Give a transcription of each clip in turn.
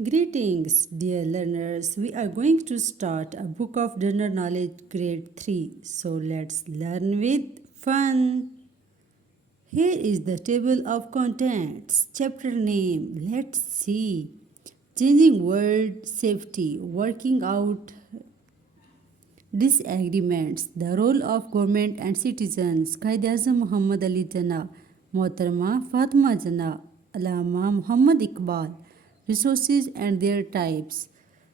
Greetings, dear learners. We are going to start a book of general knowledge grade 3. So let's learn with fun. Here is the table of contents. Chapter name. Let's see. Changing world safety, working out disagreements, the role of government and citizens. Quaid-e-Azam Muhammad Ali Jinnah, Mohtarma Fatima Jinnah, Allama Muhammad Iqbal. Resources and their types.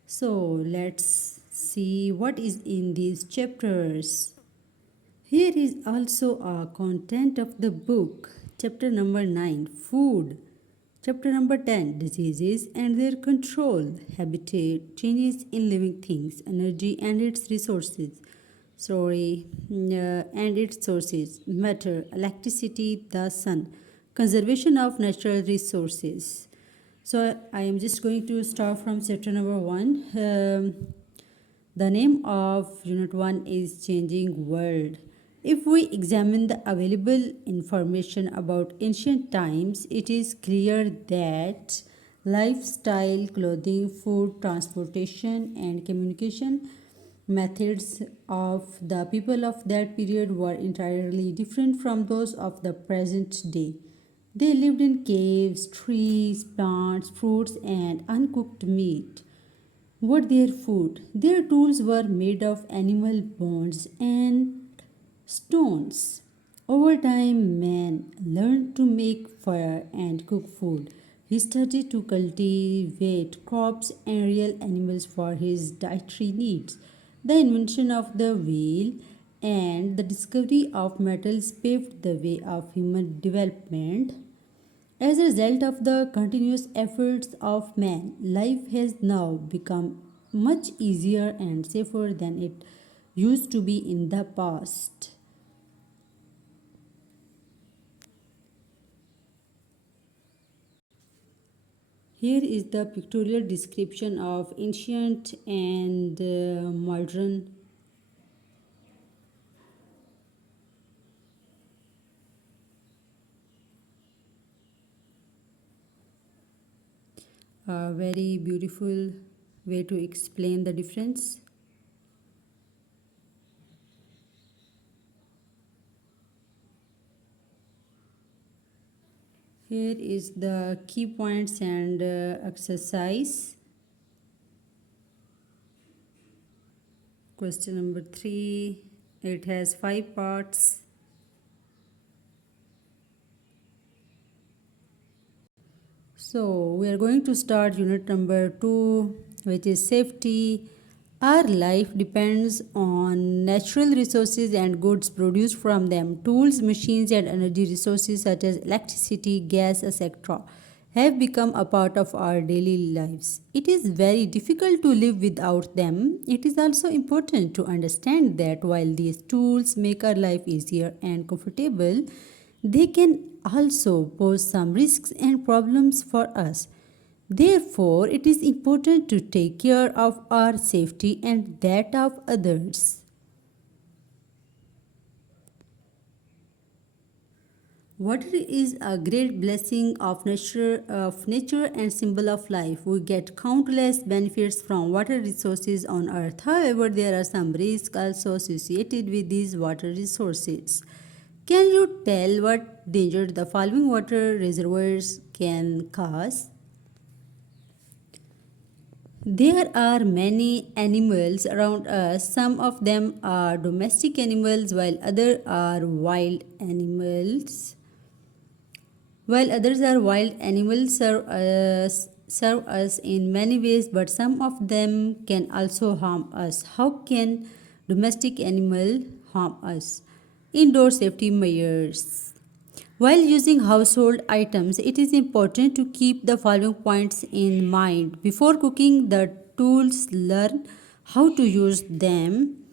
So let's see what is in these chapters. Here is also a content of the book. Chapter number 9, Food. Chapter number 10, Diseases and their control, Habitat, changes in living things, energy and its resources. And its sources, matter, electricity, the sun, conservation of natural resources. So I am just going to start from chapter number 1. The name of unit 1 is Changing World. If we examine the available information about ancient times, it is clear that lifestyle, clothing, food, transportation, and communication methods of the people of that period were entirely different from those of the present day. They lived in caves, trees, plants, fruits, and uncooked meat were their food. Their tools were made of animal bones and stones. Over time, man learned to make fire and cook food. He started to cultivate crops and real animals for his dietary needs. The invention of the wheel and the discovery of metals paved the way of human development. As a result of the continuous efforts of man, life has now become much easier and safer than it used to be in the past. Here is the pictorial description of ancient and modern a very beautiful way to explain the difference. Here is the key points and exercise. Question number 3. It has 5 parts. So we are going to start unit number 2, which is safety. Our life depends on natural resources and goods produced from them. Tools, machines, and energy resources such as electricity, gas, etc. have become a part of our daily lives. It is very difficult to live without them. It is also important to understand that while these tools make our life easier and comfortable, they can also pose some risks and problems for us. Therefore, it is important to take care of our safety and that of others. Water is a great blessing of nature and symbol of life. We get countless benefits from water resources on earth. However, there are some risks also associated with these water resources. Can you tell what danger the following water reservoirs can cause? There are many animals around us. Some of them are domestic animals while others are wild animals. While others are wild animals serve us in many ways, but some of them can also harm us. How can domestic animal harm us? Indoor safety measures. While using household items, it is important to keep the following points in mind. Before cooking the tools, learn how to use them.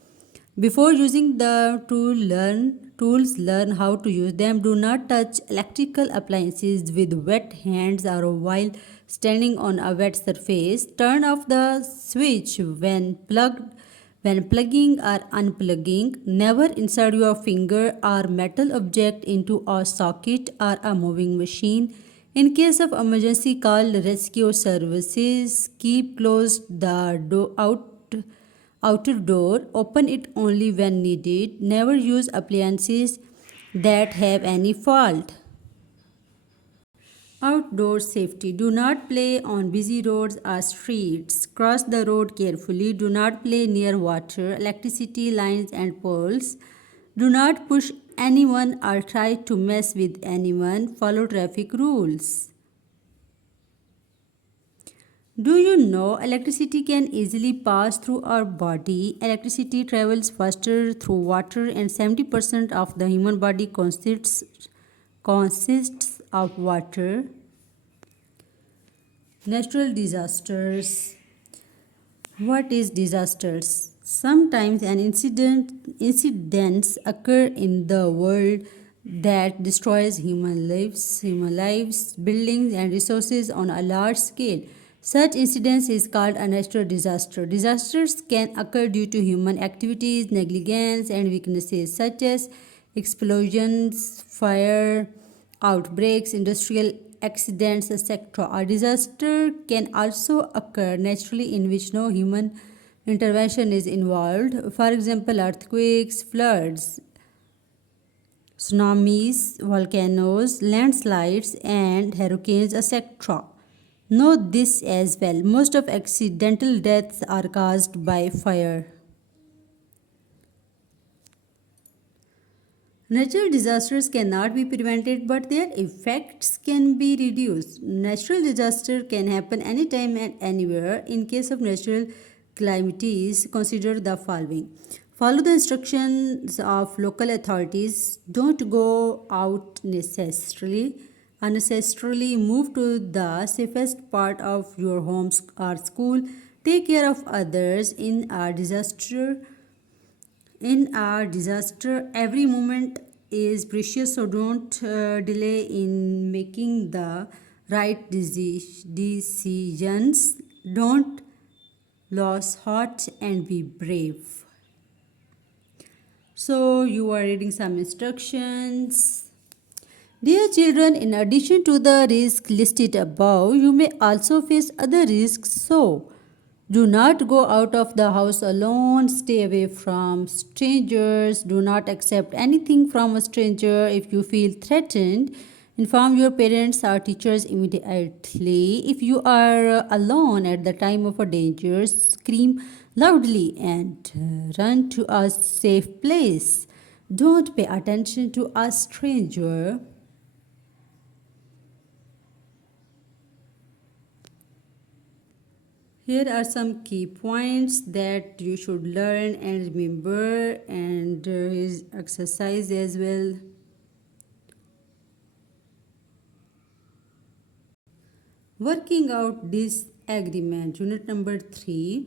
Before using the tools, learn how to use them. Do not touch electrical appliances with wet hands or while standing on a wet surface. Turn off the switch when plugging or unplugging. Never insert your finger or metal object into a socket or a moving machine. In case of emergency, call rescue services. Keep closed the outer door. Open it only when needed. Never use appliances that have any fault. Outdoor safety. Do not play on busy roads or streets. Cross the road carefully. Do not play near water, electricity lines, and poles. Do not push anyone or try to mess with anyone. Follow traffic rules. Do you know electricity can easily pass through our body? Electricity travels faster through water, and 70% of the human body consists of water. Natural disasters. What is disasters? Sometimes incidents occur in the world that destroys human lives, buildings and resources on a large scale. Such incidents is called a natural disaster. Disasters can occur due to human activities, negligence and weaknesses such as explosions, fire, outbreaks, industrial accidents, etc. A disaster can also occur naturally in which no human intervention is involved. For example, earthquakes, floods, tsunamis, volcanoes, landslides, and hurricanes, etc. Note this as well. Most of accidental deaths are caused by fire. Natural disasters cannot be prevented, but their effects can be reduced. Natural disaster can happen anytime and anywhere. In case of natural calamities, consider the following. Follow the instructions of local authorities. Don't go out unnecessarily. Move to the safest part of your home or school. Take care of others in a disaster. Every moment is precious, so don't delay in making the right decisions. Don't lose heart and be brave. So, you are reading some instructions. Dear children, in addition to the risk listed above, you may also face other risks. So, do not go out of the house alone. Stay away from strangers. Do not accept anything from a stranger. If you feel threatened, inform your parents or teachers immediately. If you are alone at the time of a danger, scream loudly and run to a safe place. Don't pay attention to a stranger. Here are some key points that you should learn and remember, and his exercise as well. Working out disagreement, unit number 3.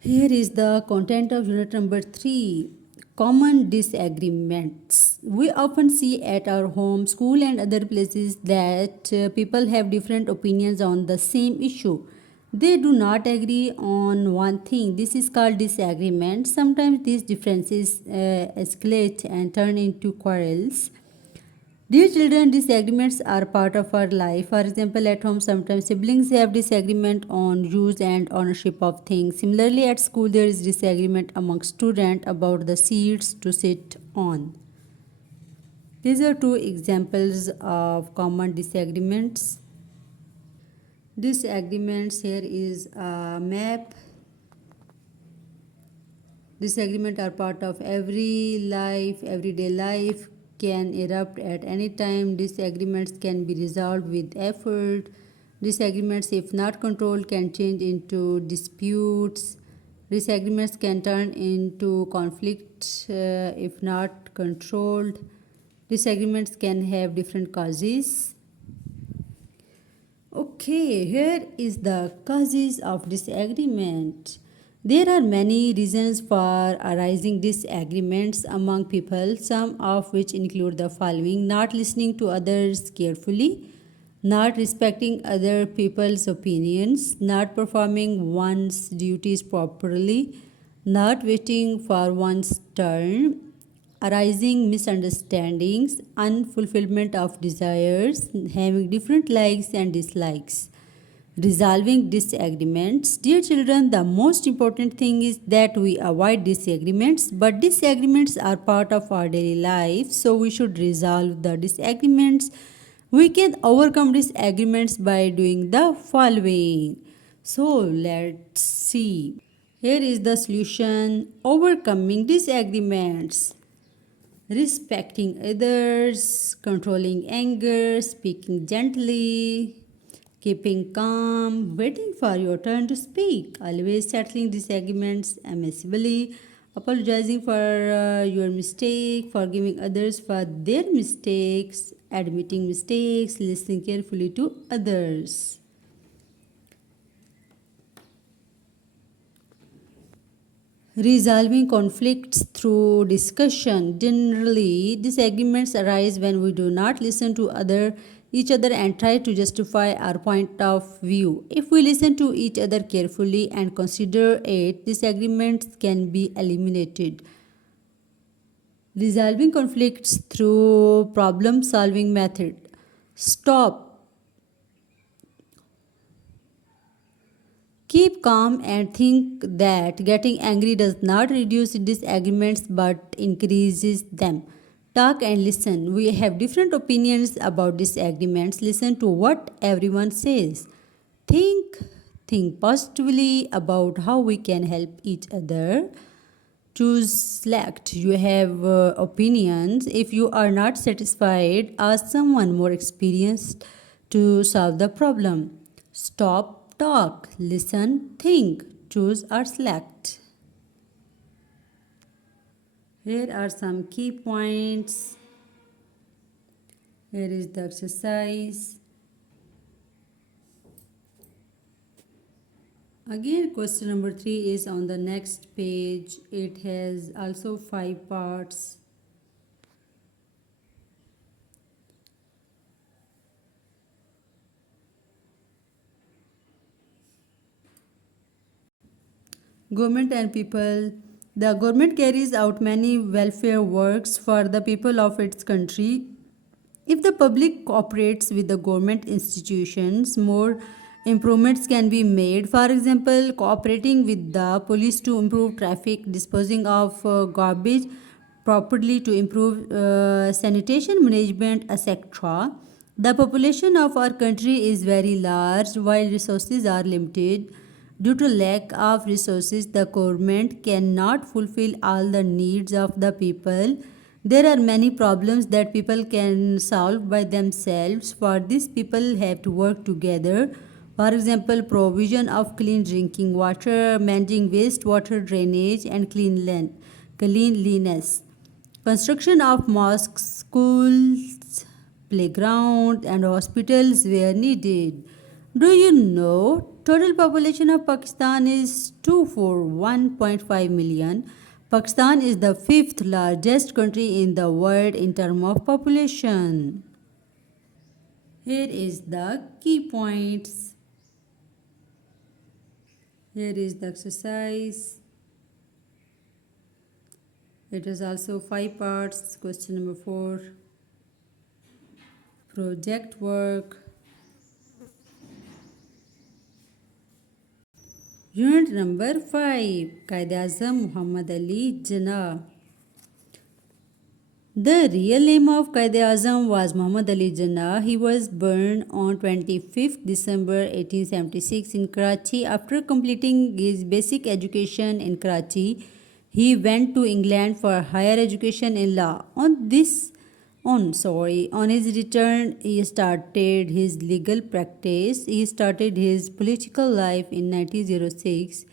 Here is the content of unit number 3. Common disagreements. We often see at our home, school, and other places that people have different opinions on the same issue. They do not agree on one thing. This is called disagreement. Sometimes these differences escalate and turn into quarrels. Dear children, disagreements are part of our life. For example, at home, sometimes siblings have disagreement on use and ownership of things. Similarly, at school, there is disagreement among students about the seats to sit on. These are two examples of common disagreements. Disagreements, here is a map. Disagreements are part of everyday life, can erupt at any time. Disagreements can be resolved with effort. Disagreements, if not controlled, can change into disputes. Disagreements can turn into conflict if not controlled. Disagreements can have different causes. Okay, here is the causes of disagreement. There are many reasons for arising disagreements among people, some of which include the following: not listening to others carefully, not respecting other people's opinions, not performing one's duties properly, not waiting for one's turn, arising misunderstandings, unfulfillment of desires, having different likes and dislikes, resolving disagreements. Dear children, the most important thing is that we avoid disagreements, but disagreements are part of our daily life, so we should resolve the disagreements. We can overcome disagreements by doing the following. So let's see. Here is the solution: overcoming disagreements. Respecting others, controlling anger, speaking gently, keeping calm, waiting for your turn to speak, always settling disagreements amicably, apologizing for your mistake, forgiving others for their mistakes, admitting mistakes, listening carefully to others. Resolving conflicts through discussion. Generally, disagreements arise when we do not listen to each other and try to justify our point of view. If we listen to each other carefully and consider it, disagreements can be eliminated. Resolving conflicts through problem solving method. Stop. Keep calm and think that getting angry does not reduce disagreements but increases them. Talk and listen. We have different opinions about disagreements. Listen to what everyone says. Think. Think positively about how we can help each other. Choose select. You have opinions. If you are not satisfied, ask someone more experienced to solve the problem. Stop, talk, listen, think. Choose or select. Here are some key points. Here is the exercise. Again, question number 3 is on the next page. It has also 5 parts. Government and people. The government carries out many welfare works for the people of its country. If the public cooperates with the government institutions, more improvements can be made. For example, cooperating with the police to improve traffic, disposing of garbage properly to improve sanitation management, etc. The population of our country is very large while resources are limited. Due to lack of resources, the government cannot fulfill all the needs of the people. There are many problems that people can solve by themselves. For this, people have to work together. For example, provision of clean drinking water, managing wastewater drainage, and cleanliness. Construction of mosques, schools, playgrounds, and hospitals where needed. Do you know total population of Pakistan is 241.5 million. Pakistan is the 5th largest country in the world in terms of population. Here is the key points. Here is the exercise. It is also 5 parts. Question number 4. Project work. Unit number 5. Quaid-e-Azam Muhammad Ali Jinnah. The real name of Quaid-e-Azam was Muhammad Ali Jinnah. He was born on 25th December 1876 in Karachi. After completing his basic education in Karachi, he went to England for higher education in law. On his return, he started his legal practice. He started his political life in 1906.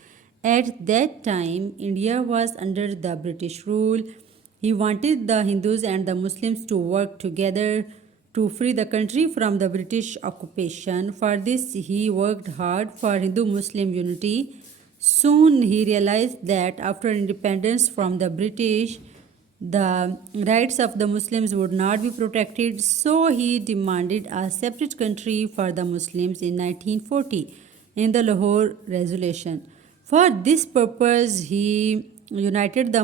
At that time, India was under the British rule. He wanted the Hindus and the Muslims to work together to free the country from the British occupation. For this, he worked hard for Hindu-Muslim unity. Soon, he realized that after independence from the British, the rights of the Muslims would not be protected, so he demanded a separate country for the Muslims in 1940 in the Lahore Resolution. For this purpose, he united the